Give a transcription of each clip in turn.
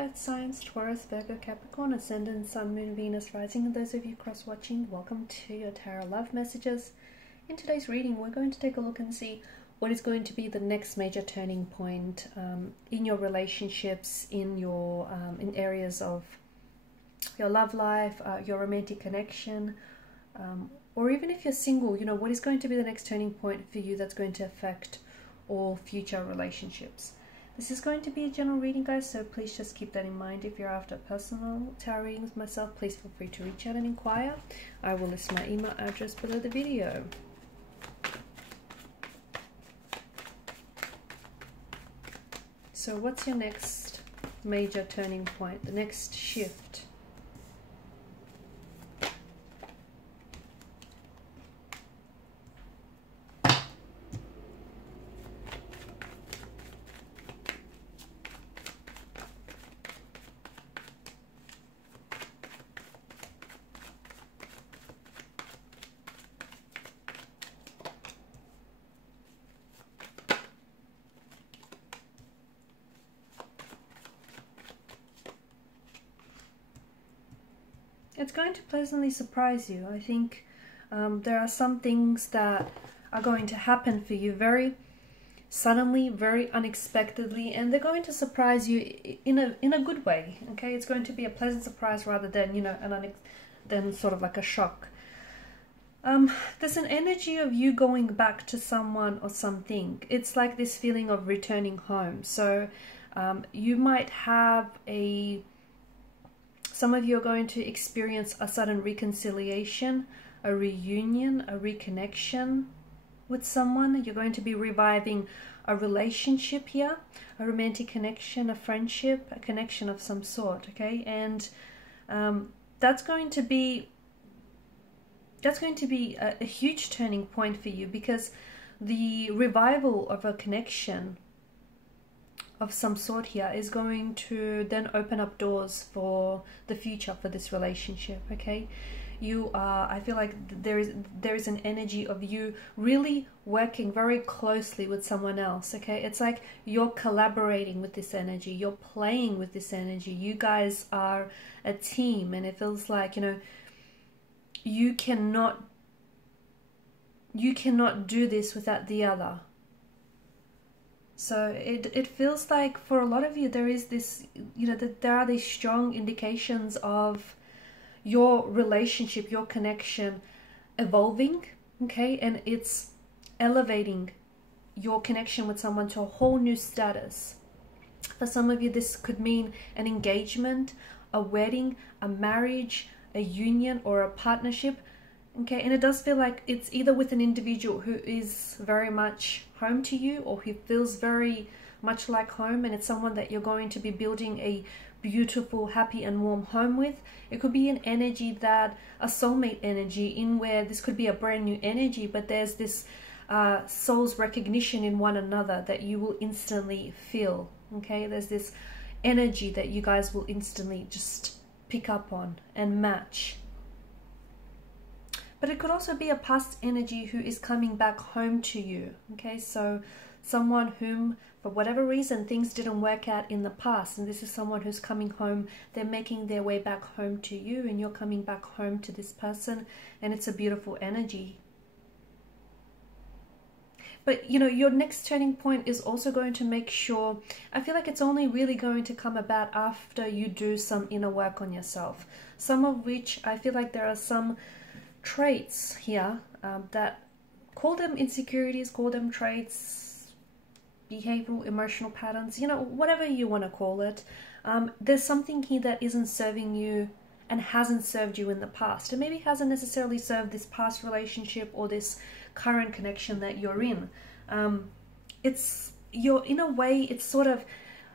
earth signs, Taurus, Virgo, Capricorn, Ascendant, Sun, Moon, Venus, Rising, and those of you cross-watching, welcome to your Tarot Love Messages. In today's reading, we're going to take a look and see what is going to be the next major turning point in your relationships, in your in areas of your love life, your romantic connection, or even if you're single, you know, what is going to be the next turning point for you that's going to affect all future relationships. This is going to be a general reading, guys, so please just keep that in mind. If you're after personal tarot readings myself, please feel free to reach out and inquire. I will list my email address below the video. So what's your next major turning point, the next shift? It's going to pleasantly surprise you. I think there are some things that are going to happen for you very suddenly, very unexpectedly, and they're going to surprise you in a good way. Okay, it's going to be a pleasant surprise rather than, you know, than sort of like a shock. There's an energy of you going back to someone or something. It's like this feeling of returning home. So you might have some of you are going to experience a sudden reconciliation, a reunion, a reconnection with someone. You're going to be reviving a relationship here, a romantic connection, a friendship, a connection of some sort, okay? And that's going to be a huge turning point for you, because the revival of a connection of some sort here is going to then open up doors for the future for this relationship, okay? You are, I feel like there is an energy of you really working very closely with someone else, okay? It's like you're collaborating with this energy, you're playing with this energy, you guys are a team, and it feels like, you know, you cannot do this without the other. So it feels like for a lot of you there is this, you know, that there are these strong indications of your relationship, your connection evolving, okay? And it's elevating your connection with someone to a whole new status. For some of you, this could mean an engagement, a wedding, a marriage, a union, or a partnership. Okay, and it does feel like it's either with an individual who is very much home to you, or who feels very much like home, and it's someone that you're going to be building a beautiful, happy and warm home with. It could be an energy that, a soulmate energy, in where this could be a brand new energy, but there's this soul's recognition in one another that you will instantly feel, okay? There's this energy that you guys will instantly just pick up on and match. But it could also be a past energy who is coming back home to you, okay? So someone whom, for whatever reason, things didn't work out in the past, and this is someone who's coming home. They're making their way back home to you, and you're coming back home to this person, and it's a beautiful energy. But, you know, your next turning point is also going to make sure, I feel like it's only really going to come about after you do some inner work on yourself. Some of which, I feel like there are some traits here that, call them insecurities, call them traits, behavioral, emotional patterns, you know, whatever you want to call it. There's something here that isn't serving you and hasn't served you in the past, and maybe hasn't necessarily served this past relationship or this current connection that you're in. You're in a way,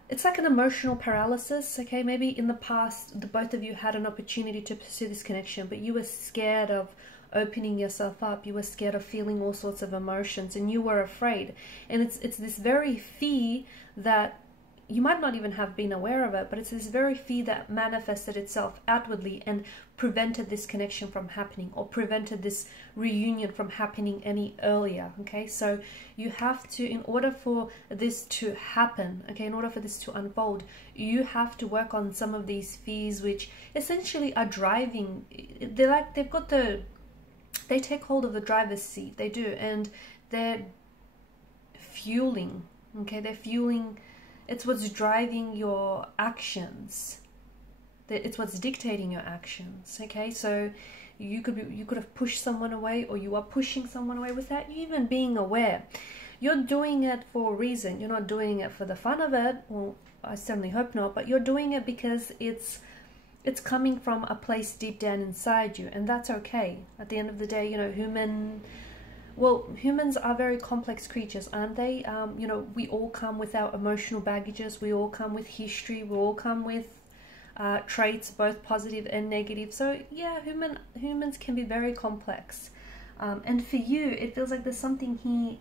it's like an emotional paralysis, okay? Maybe in the past, the both of you had an opportunity to pursue this connection, but you were scared of opening yourself up. You were scared of feeling all sorts of emotions, and you were afraid. And it's this very fear that you might not even have been aware of it, but it's this very fear that manifested itself outwardly and prevented this connection from happening, or prevented this reunion from happening any earlier. Okay, so you have to, in order for this to happen, okay, in order for this to unfold, you have to work on some of these fears, which essentially are driving. They're like, they take hold of the driver's seat, they do, and they're fueling. Okay, they're fueling. It's what's driving your actions. It's what's dictating your actions. Okay, so you could have pushed someone away, or you are pushing someone away without you even being aware. You're doing it for a reason. You're not doing it for the fun of it. Well, I certainly hope not. But you're doing it because it's coming from a place deep down inside you, and that's okay. At the end of the day, you know, humans are very complex creatures, aren't they? You know, we all come with our emotional baggages. We all come with history. We all come with traits, both positive and negative. So yeah, humans can be very complex. And for you, it feels like there's something here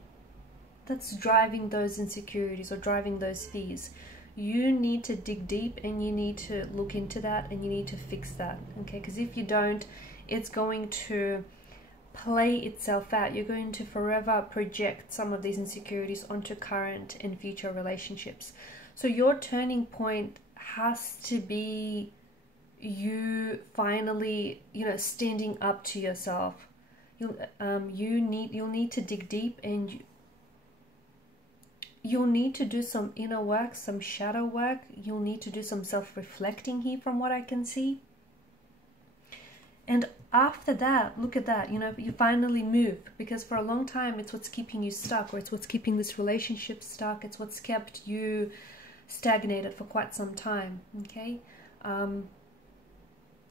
that's driving those insecurities or driving those fears. You need to dig deep, and you need to look into that, and you need to fix that. Okay, because if you don't, it's going to play itself out. You're going to forever project some of these insecurities onto current and future relationships. So your turning point has to be you finally, you know, standing up to yourself. You'll need to dig deep, and you'll need to do some inner work, some shadow work. You'll need to do some self-reflecting here, from what I can see. And after that, look at that, you know, you finally move, because for a long time it's what's keeping you stuck, or it's what's keeping this relationship stuck. It's what's kept you stagnated for quite some time. Okay, and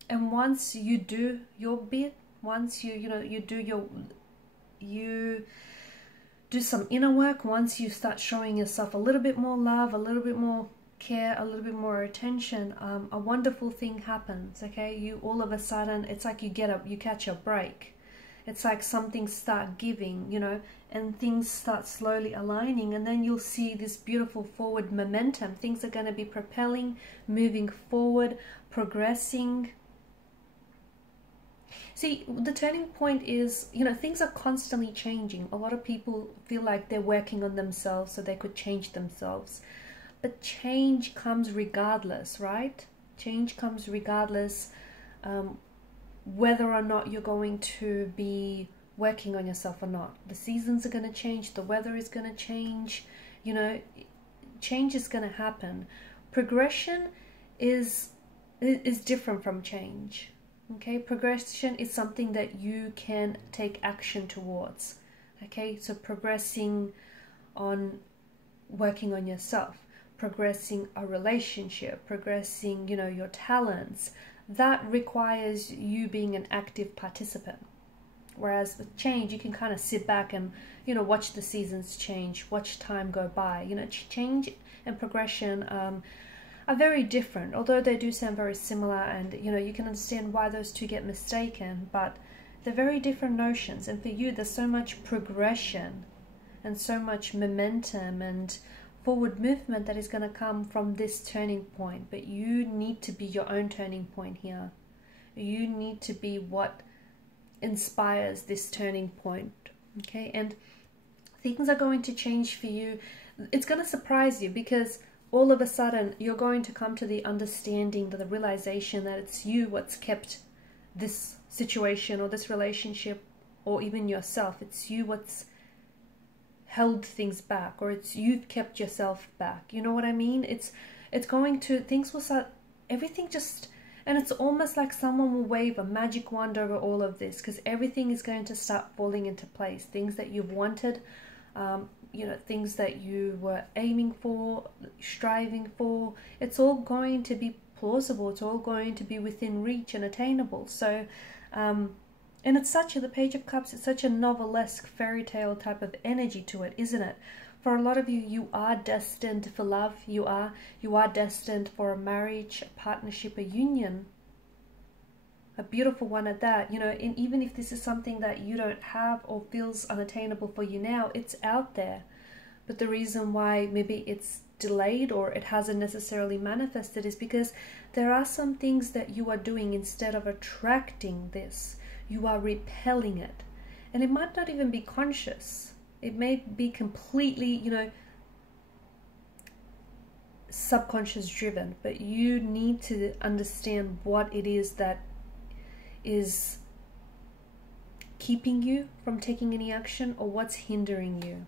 once you do your bit, once you do some inner work, once you start showing yourself a little bit more love, a little bit more care, a little bit more attention, a wonderful thing happens. Okay, you all of a sudden, it's like you catch a break. It's like something start giving, you know, and things start slowly aligning, and then you'll see this beautiful forward momentum. Things are going to be propelling, moving forward, progressing. See, the turning point is, you know, things are constantly changing. A lot of people feel like they're working on themselves so they could change themselves. But change comes regardless, right? Change comes regardless, whether or not you're going to be working on yourself or not. The seasons are going to change. The weather is going to change. You know, change is going to happen. Progression is different from change. Okay, progression is something that you can take action towards. Okay, so progressing on working on yourself, progressing a relationship, progressing, you know, your talents, that requires you being an active participant. Whereas with change, you can kind of sit back and, you know, watch the seasons change, watch time go by. You know, change and progression are very different, although they do sound very similar, and, you know, you can understand why those two get mistaken, but they're very different notions. And for you, there's so much progression and so much momentum and forward movement that is going to come from this turning point. But you need to be your own turning point here. You need to be what inspires this turning point. Okay, and things are going to change for you. It's going to surprise you, because all of a sudden you're going to come to the understanding, the realization that it's you what's kept this situation or this relationship, or even yourself. It's you what's held things back, or it's you've kept yourself back. You know what I mean? Things will start, everything just, and it's almost like someone will wave a magic wand over all of this, because everything is going to start falling into place. Things that you've wanted, you know, things that you were aiming for, striving for, it's all going to be plausible. It's all going to be within reach and attainable. So, and it's the Page of Cups, it's such a novelesque fairy tale type of energy to it, isn't it? For a lot of you, you are destined for love. You are destined for a marriage, a partnership, a union. A beautiful one at that, you know. And even if this is something that you don't have or feels unattainable for you now, it's out there. But the reason why maybe it's delayed or it hasn't necessarily manifested is because there are some things that you are doing. Instead of attracting this, you are repelling it. And it might not even be conscious. It may be completely, you know, subconscious driven, but you need to understand what it is that is keeping you from taking any action, or what's hindering you.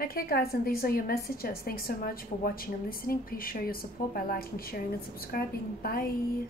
Okay guys, and these are your messages. Thanks so much for watching and listening. Please show your support by liking, sharing and subscribing. Bye.